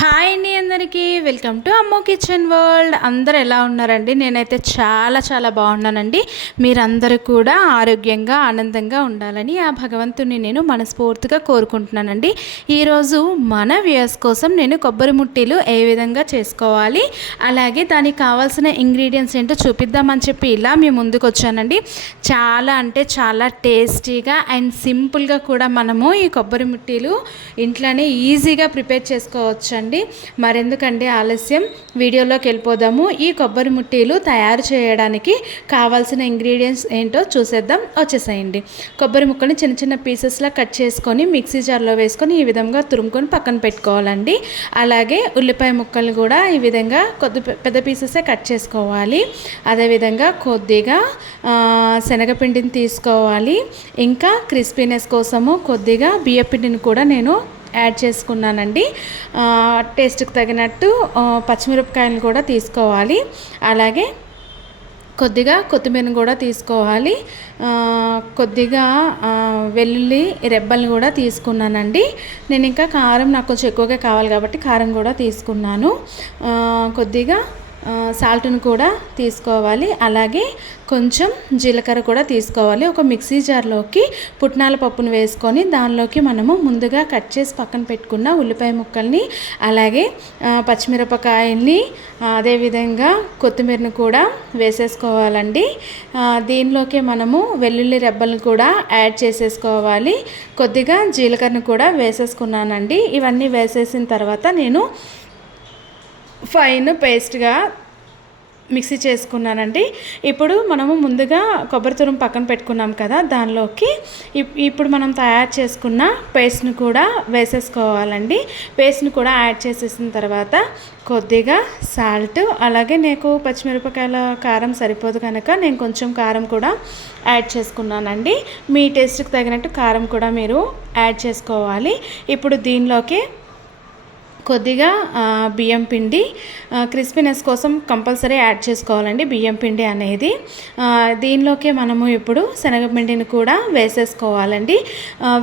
Hi అండి అందరికీ welcome to Ammo kitchen world. అందరు ఎలా ఉన్నారండి? నేనైతే చాలా చాలా బాగున్నానండి. మీరందరూ కూడా ఆరోగ్యంగా ఆనందంగా ఉండాలని ఆ భగవంతుని నేను మనస్ఫూర్తిగా కోరుకుంటున్నానండి. ఈరోజు మన వ్యూస్ కోసం నేను కొబ్బరి ముట్టీలు ఏ విధంగా చేసుకోవాలి అలాగే దానికి కావాల్సిన ఇంగ్రీడియంట్స్ ఏంటో చూపిద్దామని చెప్పి ఇలా మేము ముందుకు వచ్చానండి. చాలా అంటే చాలా టేస్టీగా అండ్ సింపుల్గా కూడా మనము ఈ కొబ్బరి ముట్టీలు ఇంట్లోనే ఈజీగా ప్రిపేర్ చేసుకోవచ్చు అండి మరెందుకండి ఆలస్యం? వీడియోలోకి వెళ్ళిపోదాము. ఈ కొబ్బరి ముట్టీలు తయారు చేయడానికి కావాల్సిన ఇంగ్రీడియంట్స్ ఏంటో చూసేద్దాం. వచ్చేసాయండి. కొబ్బరి ముక్కని చిన్న చిన్న పీసెస్లా కట్ చేసుకొని మిక్సీ జార్లో వేసుకొని ఈ విధంగా తురుముకొని పక్కన పెట్టుకోవాలండి. అలాగే ఉల్లిపాయ ముక్కలు కూడా ఈ విధంగా కొద్ది పెద్ద పీసెసే కట్ చేసుకోవాలి. అదేవిధంగా కొద్దిగా శనగపిండిని తీసుకోవాలి. ఇంకా క్రిస్పీనెస్ కోసము కొద్దిగా బియ్యపిండిని కూడా నేను యాడ్ చేసుకున్నానండి. టేస్ట్కి తగినట్టు పచ్చిమిరపకాయలు కూడా తీసుకోవాలి. అలాగే కొద్దిగా కొత్తిమీరను కూడా తీసుకోవాలి. కొద్దిగా వెల్లుల్లి రెబ్బల్ని కూడా తీసుకున్నానండి. నేను ఇంకా కారం నాకు కొంచెం ఎక్కువగా కావాలి కాబట్టి కారం కూడా తీసుకున్నాను. కొద్దిగా సాల్ట్ను కూడా తీసుకోవాలి. అలాగే కొంచెం జీలకర్ర కూడా తీసుకోవాలి. ఒక మిక్సీ జార్లోకి పుట్నాల పప్పును వేసుకొని దానిలోకి మనము ముందుగా కట్ చేసి పక్కన పెట్టుకున్న ఉల్లిపాయ ముక్కల్ని అలాగే పచ్చిమిరపకాయల్ని అదేవిధంగా కొత్తిమీరని కూడా వేసేసుకోవాలండి. దీనిలోకి మనము వెల్లుల్లి రెబ్బలను కూడా యాడ్ చేసేసుకోవాలి. కొద్దిగా జీలకర్రను కూడా వేసేసుకున్నానండి. ఇవన్నీ వేసేసిన తర్వాత నేను ఫైన్ పేస్ట్గా మిక్సీ చేసుకున్నానండి. ఇప్పుడు మనము ముందుగా కొబ్బరి తురుము పక్కన పెట్టుకున్నాం కదా దానిలోకి ఇప్పుడు మనం తయారు చేసుకున్న పేస్ట్ని కూడా వేసేసుకోవాలండి. పేస్ట్ని కూడా యాడ్ చేసేసిన తర్వాత కొద్దిగా సాల్ట్ అలాగే నాకు పచ్చిమిరపకాయల కారం సరిపోదు కనుక నేను కొంచెం కారం కూడా యాడ్ చేసుకున్నానండి. మీ టేస్ట్కి తగినట్టు కారం కూడా మీరు యాడ్ చేసుకోవాలి. ఇప్పుడు దీనిలోకి కొద్దిగా బియ్యం పిండి క్రిస్పీనెస్ కోసం కంపల్సరీ యాడ్ చేసుకోవాలండి బియ్యం పిండి అనేది. దీనిలోకే మనము ఇప్పుడు శనగపిండిని కూడా వేసేసుకోవాలండి.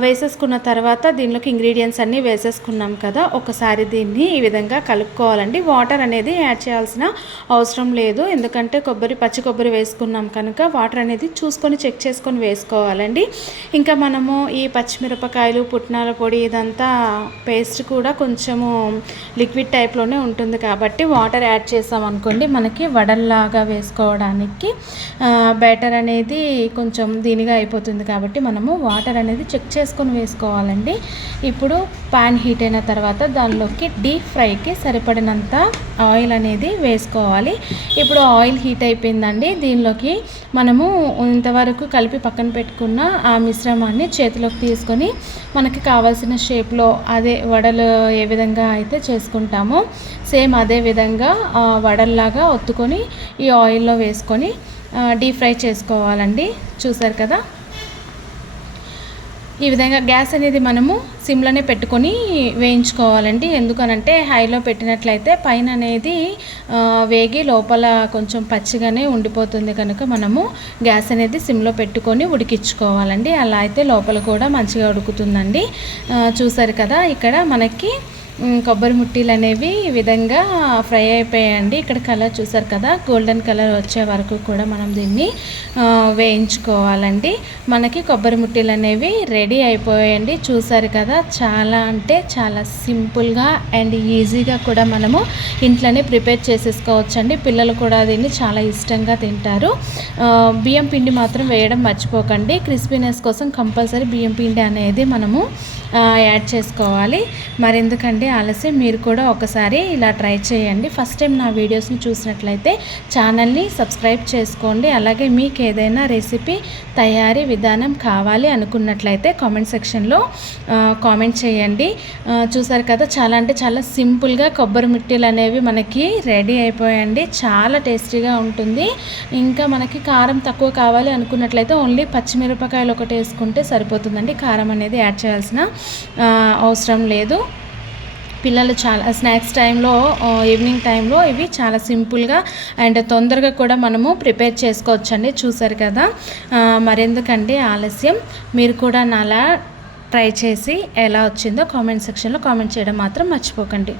వేసేసుకున్న తర్వాత దీనిలోకి ఇంగ్రీడియంట్స్ అన్నీ వేసేసుకున్నాం కదా ఒకసారి దీన్ని ఈ విధంగా కలుపుకోవాలండి. వాటర్ అనేది యాడ్ చేయాల్సిన అవసరం లేదు ఎందుకంటే కొబ్బరి పచ్చి కొబ్బరి వేసుకున్నాం కనుక వాటర్ అనేది చూసుకొని చెక్ చేసుకొని వేసుకోవాలండి. ఇంకా మనము ఈ పచ్చిమిరపకాయలు పుట్నాల పొడి ఇదంతా పేస్ట్ కూడా కొంచెము లిక్విడ్ టైప్లోనే ఉంటుంది కాబట్టి వాటర్ యాడ్ చేసాం అనుకోండి మనకి వడల్లాగా వేసుకోవడానికి బ్యాటర్ అనేది కొంచెం దీనిగా అయిపోతుంది కాబట్టి మనము వాటర్ అనేది చెక్ చేసుకొని వేసుకోవాలండి. ఇప్పుడు పాన్ హీట్ అయిన తర్వాత దానిలోకి డీప్ ఫ్రైకి సరిపడినంత ఆయిల్ అనేది వేసుకోవాలి. ఇప్పుడు ఆయిల్ హీట్ అయిపోయిందండి. దీనిలోకి మనము ఇంతవరకు కలిపి పక్కన పెట్టుకున్న ఆ మిశ్రమాన్ని చేతిలోకి తీసుకొని మనకి కావాల్సిన షేప్లో అదే వడలు ఏ విధంగా అయితే చేసుకుంటామో. సేమ్ అదే విధంగా వడల్లాగా ఒత్తుకొని ఈ ఆయిల్లో వేసుకొని డీప్ ఫ్రై చేసుకోవాలండి. చూసారు కదా? ఈ విధంగా గ్యాస్ అనేది మనము సిమ్లోనే పెట్టుకొని వేయించుకోవాలండి. ఎందుకనంటే హైలో పెట్టినట్లయితే పైన అనేది వేగి లోపల కొంచెం పచ్చిగానే ఉండిపోతుంది కనుక మనము గ్యాస్ అనేది సిమ్లో పెట్టుకొని ఉడికించుకోవాలండి. అలా అయితే లోపల కూడా మంచిగా ఉడుకుతుందండి. చూసారు కదా? ఇక్కడ మనకి కొబ్బరి ముట్టీలు అనేవి ఈ విధంగా ఫ్రై అయిపోయాయండి. ఇక్కడ కలర్ చూసారు కదా గోల్డెన్ కలర్ వచ్చే వరకు కూడా మనం దీన్ని వేయించుకోవాలండి. మనకి కొబ్బరి ముట్టీలు అనేవి రెడీ అయిపోయాయండి. చూసారు కదా చాలా అంటే చాలా సింపుల్గా అండ్ ఈజీగా కూడా మనము ఇంట్లోనే ప్రిపేర్ చేసేసుకోవచ్చండి. పిల్లలు కూడా దీన్ని చాలా ఇష్టంగా తింటారు. బియ్యం పిండి మాత్రం వేయడం మర్చిపోకండి. క్రిస్పీనెస్ కోసం కంపల్సరీ బియ్యం పిండి అనేది మనము యాడ్ చేసుకోవాలి. మరెందుకండి ఆలస్యం మీరు కూడా ఒకసారి ఇలా ట్రై చేయండి. ఫస్ట్ టైం నా వీడియోస్ని చూసినట్లయితే ఛానల్ని సబ్స్క్రైబ్ చేసుకోండి. అలాగే మీకు ఏదైనా రెసిపీ తయారీ విధానం కావాలి అనుకున్నట్లయితే కామెంట్ సెక్షన్లో కామెంట్ చేయండి. చూసారు కదా చాలా అంటే చాలా సింపుల్గా కొబ్బరి మిట్టిలు అనేవి మనకి రెడీ అయిపోయండి. చాలా టేస్టీగా ఉంటుంది. ఇంకా మనకి కారం తక్కువ కావాలి అనుకున్నట్లయితే ఓన్లీ పచ్చిమిరపకాయలు ఒకటి వేసుకుంటే సరిపోతుందండి. కారం అనేది యాడ్ చేయాల్సిన అవసరం లేదు. పిల్లలు చాలా స్నాక్స్ టైంలో ఈవినింగ్ టైంలో ఇవి చాలా సింపుల్గా అండ్ తొందరగా కూడా మనము ప్రిపేర్ చేసుకోవచ్చండి. చూసారు కదా? మరెందుకండి ఆలస్యం? మీరు కూడా నాలా ట్రై చేసి ఎలా వచ్చిందో కామెంట్ సెక్షన్లో కామెంట్ చేయడం మాత్రం మర్చిపోకండి.